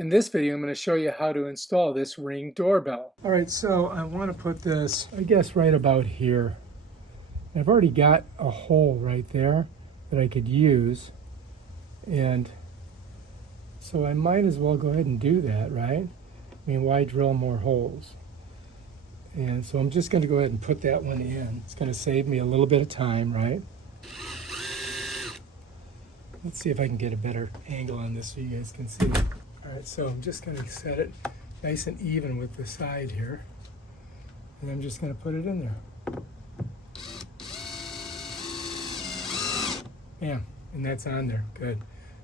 In this video, I'm going to show you how to install this Ring doorbell. All right, so I want to put this, I guess, right about here. I've already got a hole right there that I could use, and so I might as well go ahead and do that, right? I mean, why drill more holes? And so I'm just going to go ahead and put that one in. It's going to save me a little bit of time, right? Let's see if I can get a better angle on this so you guys can see. All right, so I'm just going to set it nice and even with the side here. And I'm just going to put it in there. Yeah, and that's on there. Good.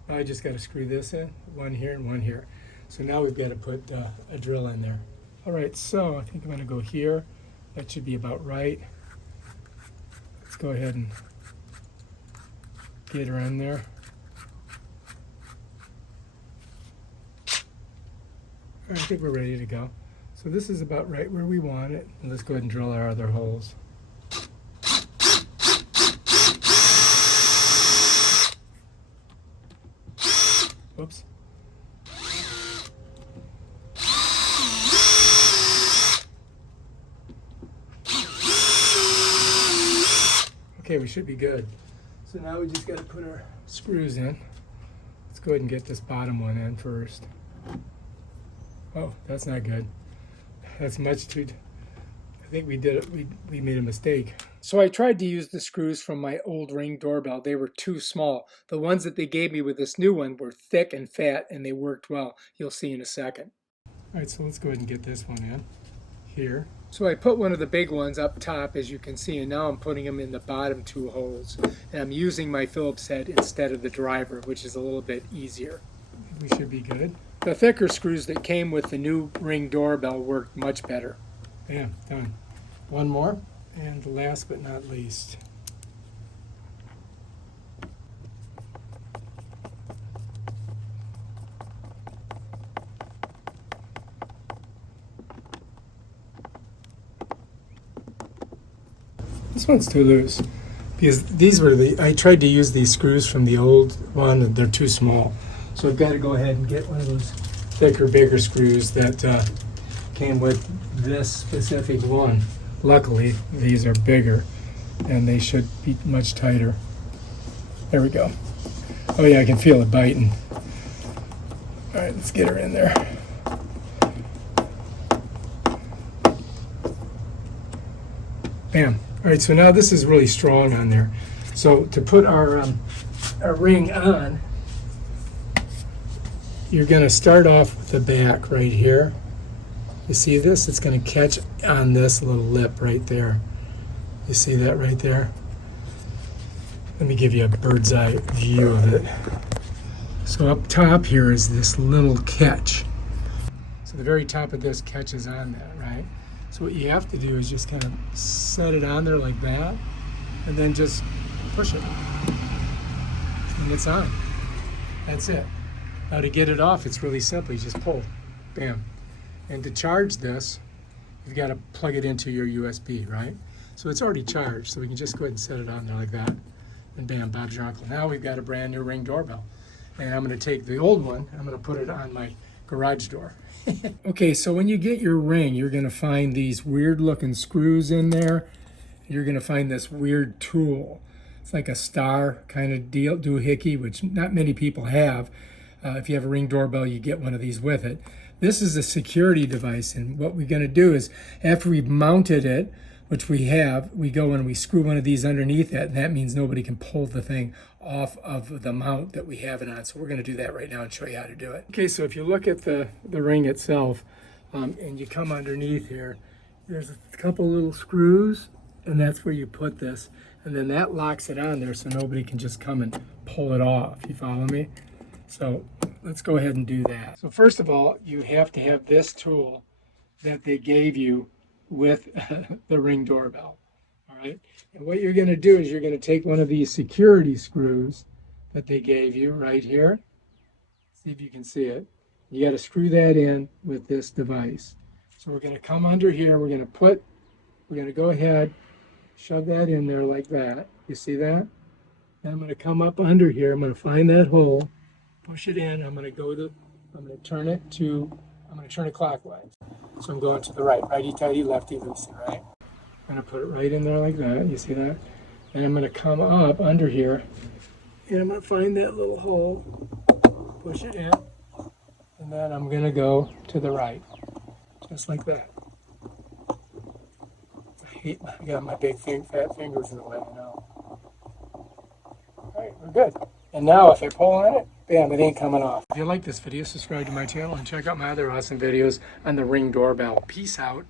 Now I just got to screw this in, one here and one here. So now we've got to put a drill in there. All right, so I think I'm going to go here. That should be about right. Let's go ahead and get her in there. All right, I think we're ready to go. So this is about right where we want it. And let's go ahead and drill our other holes. Whoops. Okay, we should be good. So now we just got to put our screws in. Let's go ahead and get this bottom one in first. Oh, that's not good. That's much too, I think we did it, we made a mistake. So I tried to use the screws from my old Ring doorbell. They were too small. The ones that they gave me with this new one were thick and fat, and they worked well. You'll see in a second. All right, so let's go ahead and get this one in here. So I put one of the big ones up top, as you can see, and now I'm putting them in the bottom two holes. And I'm using my Phillips head instead of the driver, which is a little bit easier. We should be good. The thicker screws that came with the new Ring doorbell worked much better. Bam, done. One more, and last but not least. This one's too loose, because these were I tried to use these screws from the old one, and they're too small. So I've got to go ahead and get one of those thicker, bigger screws that came with this specific one. Luckily, these are bigger, and they should be much tighter. There we go. Oh yeah, I can feel it biting. All right, let's get her in there. Bam. All right, so now this is really strong on there. So to put our ring on, you're going to start off with the back right here. You see this? It's going to catch on this little lip right there. You see that right there? Let me give you a bird's eye view of it. So up top here is this little catch. So the very top of this catches on that, right? So what you have to do is just kind of set it on there like that, and then just push it. And it's on. That's it. Now to get it off, it's really simple. You just pull, bam. And to charge this, you've got to plug it into your USB, right? So it's already charged, so we can just go ahead and set it on there like that. And bam, Bob's your uncle. Now we've got a brand new Ring doorbell. And I'm going to take the old one, I'm going to put it on my garage door. Okay, so when you get your Ring, you're going to find these weird looking screws in there. You're going to find this weird tool. It's like a star kind of deal, doohickey, which not many people have. If you have a Ring doorbell, you get one of these with it. This is a security device, and what we're going to do is, after we've mounted it, which we have, we go and we screw one of these underneath it, and that means nobody can pull the thing off of the mount that we have it on. So we're going to do that right now and show you how to do it. Okay, so if you look at the Ring itself, and you come underneath here, there's a couple little screws, and that's where you put this. And then that locks it on there so nobody can just come and pull it off. You follow me? So let's go ahead and do that. So first of all, you have to have this tool that they gave you with the Ring doorbell. All right. And what you're going to do is you're going to take one of these security screws that they gave you right here. See if you can see it. You got to screw that in with this device. So we're going to come under here. We're going to go ahead, shove that in there like that. You see that? Then I'm going to come up under here. I'm going to find that hole, push it in. I'm going to go to I'm going to turn it clockwise. So I'm going to the right, righty-tighty, lefty-loosey, right? I'm going to put it right in there like that, you see that? And I'm going to come up under here, and I'm going to find that little hole, push it in, and then I'm going to go to the right, just like that. I got my big fat fingers in the way, I know. All right, we're good. And now if I pull on it, bam, it ain't coming off. If you like this video, subscribe to my channel and check out my other awesome videos on the Ring Doorbell. Peace out.